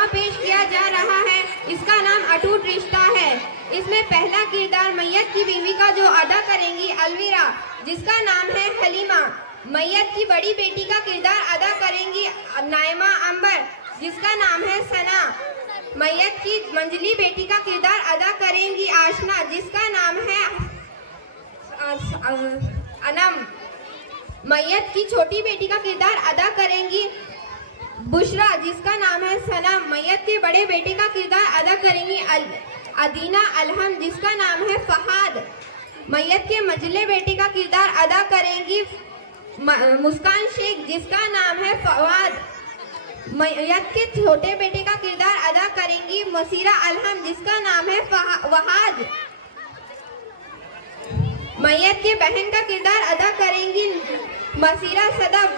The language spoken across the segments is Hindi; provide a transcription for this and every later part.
ड्रामा पेश किया जा रहा है, इसका नाम अटूट रिश्ता है। इसमें पहला किरदार मैयत की बीवी का जो अदा करेंगी अलविरा, जिसका नाम है हलीमा। मैयत की बड़ी बेटी का किरदार अदा करेंगी नाइमा अंबर, जिसका नाम है सना। मैयत की मंजली बेटी का किरदार अदा करेंगी आशना, जिसका नाम है अनम। मैयत की छोटी बेटी का किरदार अदा करेंगी बुशरा, जिसका नाम है सनम। मैयत के बड़े बेटे का किरदार अदा करेंगी अदीना अलहम, जिसका नाम है फहाद। मैयत के मझले बेटे का किरदार अदा करेंगी मुस्कान शेख, जिसका नाम है फवाद। मैयत के छोटे बेटे का किरदार अदा करेंगी मसीरा अलहम, जिसका नाम है वहाद। मैयत के बहन का किरदार अदा करेंगी मसीरा सदफ।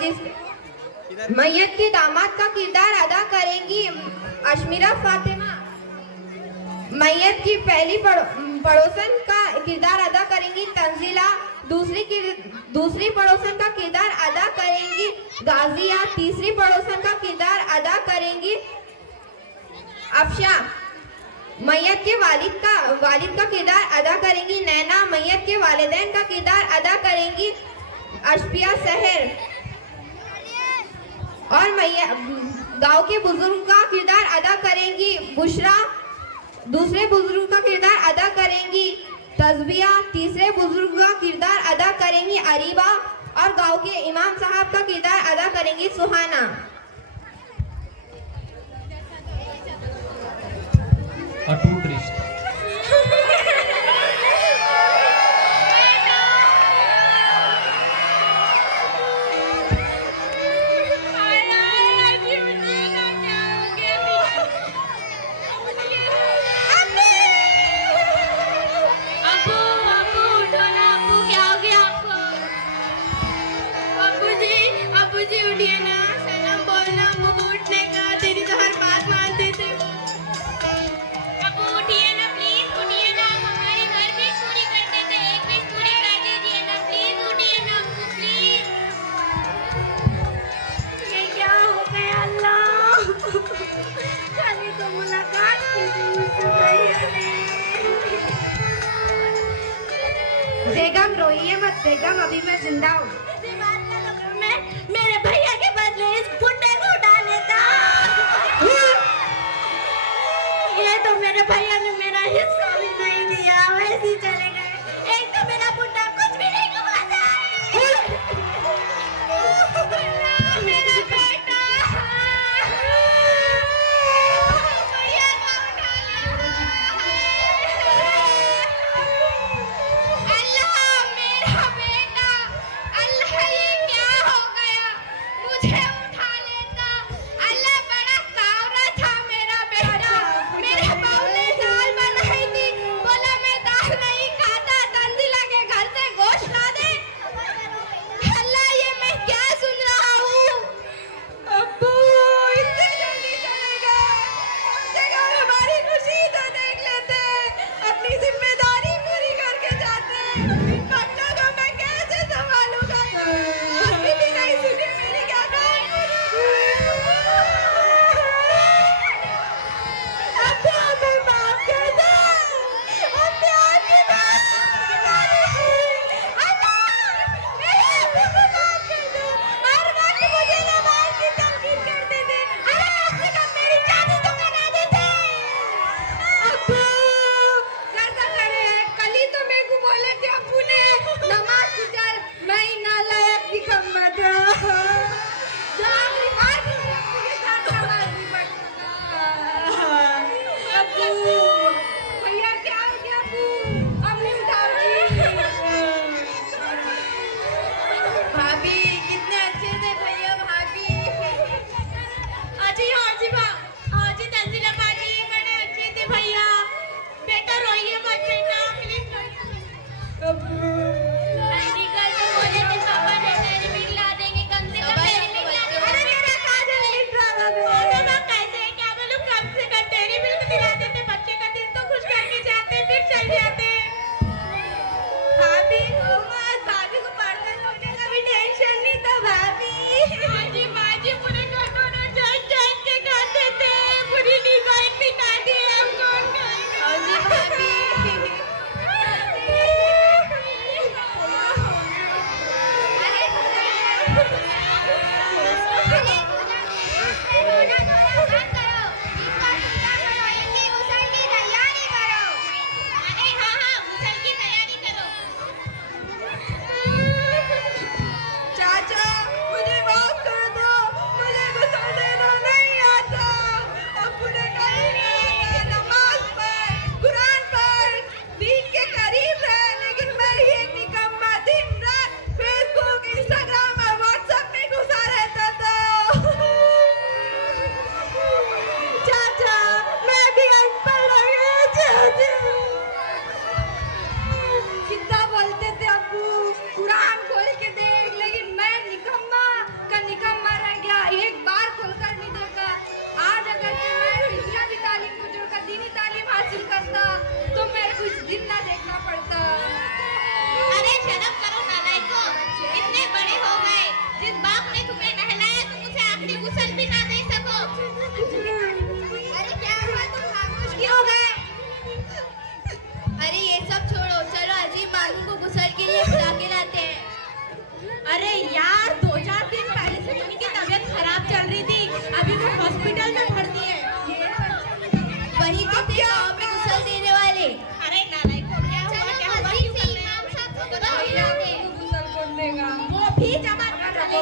मैयत के दामाद का किरदार अदा करेंगी अशमीरा फातिमा। मैयत की पहली पड़ोसन का किरदार अदा करेंगी तंजीला। दूसरी पड़ोसन का किरदार अदा करेंगी गाजिया। तीसरी पड़ोसन का किरदार अदा करेंगी अफशा। मैयत के वालिद का किरदार अदा करेंगी नैना। मैयत के वालिदैन का किरदार अदा करेंगी अशफिया सहर। और गांव के बुजुर्ग का किरदार अदा करेंगी बुशरा। दूसरे बुजुर्ग का किरदार अदा करेंगी तस्बिया। तीसरे बुजुर्ग का किरदार अदा करेंगी अरीबा। और गांव के इमाम साहब का किरदार अदा करेंगी सुहाना। अटूट रिश्ता। बेगम रोइए मत बेगम, अभी मैं जिंदा हूँ। मैं मेरे भैया के बदले इस बुड्ढे को उठा लेता। ये तो मेरे भैया ने मेरा हिस्सा भी नहीं दिया, वैसे ही चले गए। एक तो मेरा बुड्ढा कुछ भी नहीं कमाता है। मेरा बेटा भैया को उठा लिया। मेरा बेटा, अल्लाह ये क्या हो गया? मुझे उठा लेता। अल्लाह बड़ा कावरा था मेरा बेटा। मेरे बहू ने दाल बनाई थी,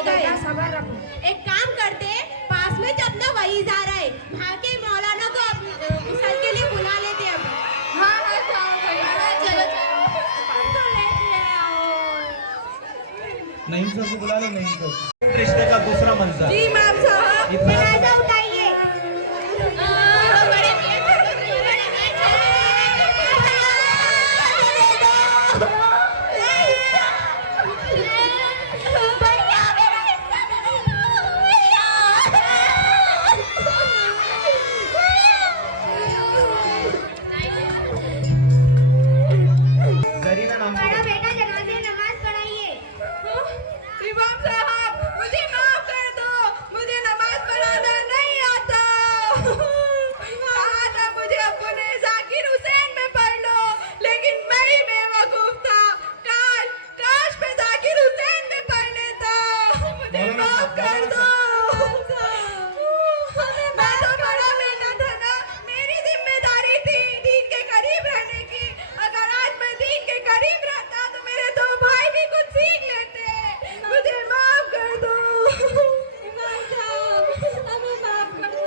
गए। सबर रखो। एक काम करते, पास में जो अपना वही जा रहा है, वहाँ के मौलाना को मिसाल के लिए बुला लेते हैं। हाँ हाँ जाओ चलो तो लेके आओ। नईम सर को बुला लो, नईम सर। रिश्ते का दूसरा मंजर। जी मैम साहब। जनाजा उठाइए। जरीना नाम बड़ा बेटा जनाजे नमाज पढ़ाइए। इमाम साहब मुझे माफ कर दो, मुझे नमाज पढ़ाना नहीं आता। कहा था मुझे अब्बू ने जाकिर हुसैन में पढ़ लो, लेकिन मैं ही बेवकूफ था। काश मैं जाकिर हुसैन में पढ़ लेता। मुझे माफ कर दो। मैं तो बड़ा बेटा था ना, मेरी जिम्मेदारी थी दीन के करीब रहने की। अगर आज मैं दीन के करीब रहता तो मेरे दो भाई भी कुछ सीख लेते। मुझे माफ कर दो। इमाम साहब, हमें माफ कर दो।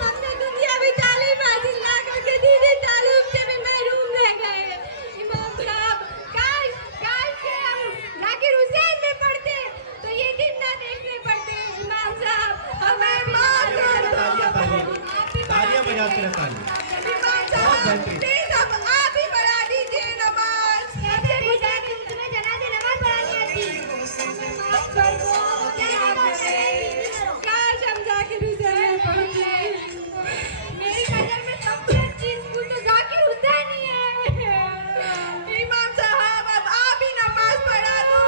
हमने दुनियावी तालीम हासिल ना करके दीनी तालीम से भी महरूम रह गए। इमाम साहब, काश के हम जाकिर हुसैन में पढ़ते तो ये दिन ना देखने पड़ते। इमाम साहब, हमें माफ कर दो। तालियां बजा के तालियां। इमाम साहब प्लीज अब आप ही पढ़ा दीजिए नमाज। कैसे पूछा तुम्हें जनाजे नमाज पढ़ानी आती? हमें माफ कर दो। काश हम जाकिर हुसैन में पढ़ते। मेरी नजर में सबसे अच्छी स्कूल तो जाकिर हुसैन ही है। इमाम साहब अब आप ही नमाज पढ़ा दो।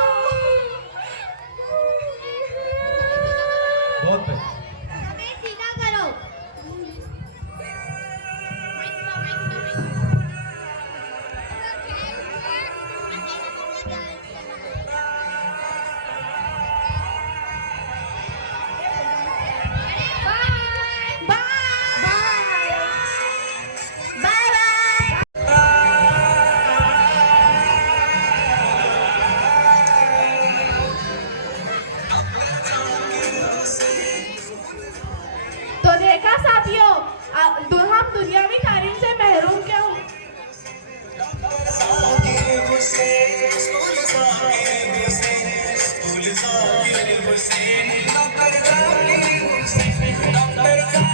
बहुत बढ़िया। हमें सीधा करो। तो देखा साथियों, हम दुनियावी तालीम से महरूम क्यों?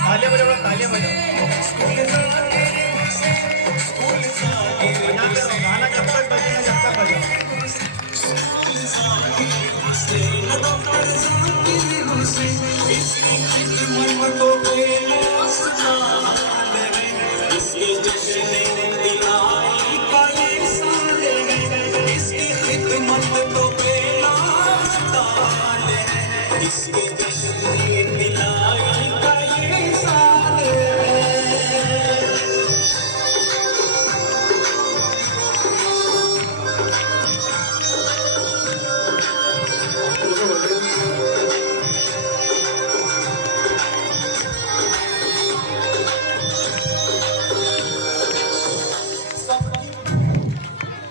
तालियां बजाओ, तालियां बजाओ। बजाते रहो, गाना जब तक बजेगा जब तक बजाओ।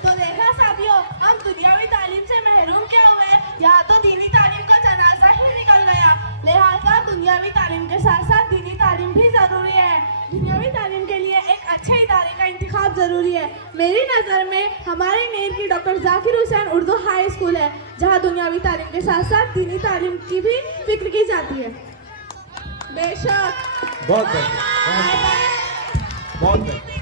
तो देखा साथियों, हम दुनियावी तालीम से महरूम क्यों हुए? यहाँ तो दीनी तालीम का जनाजा ही निकल गया। लिहाजा दुनियावी तालीम के साथ साथ दीनी तालीम भी जरूरी है। दुनियावी तालीम के लिए एक अच्छे इदारे का इंतखाब जरूरी है। मेरी नज़र में हमारे नेर की doctor Zakir Hussain Urdu high school है, जहाँ दुनियावी तालीम के साथ साथ दीनी तालीम की भी फिक्र की जाती है। बेशक। बहुत बढ़िया, बहुत बढ़िया।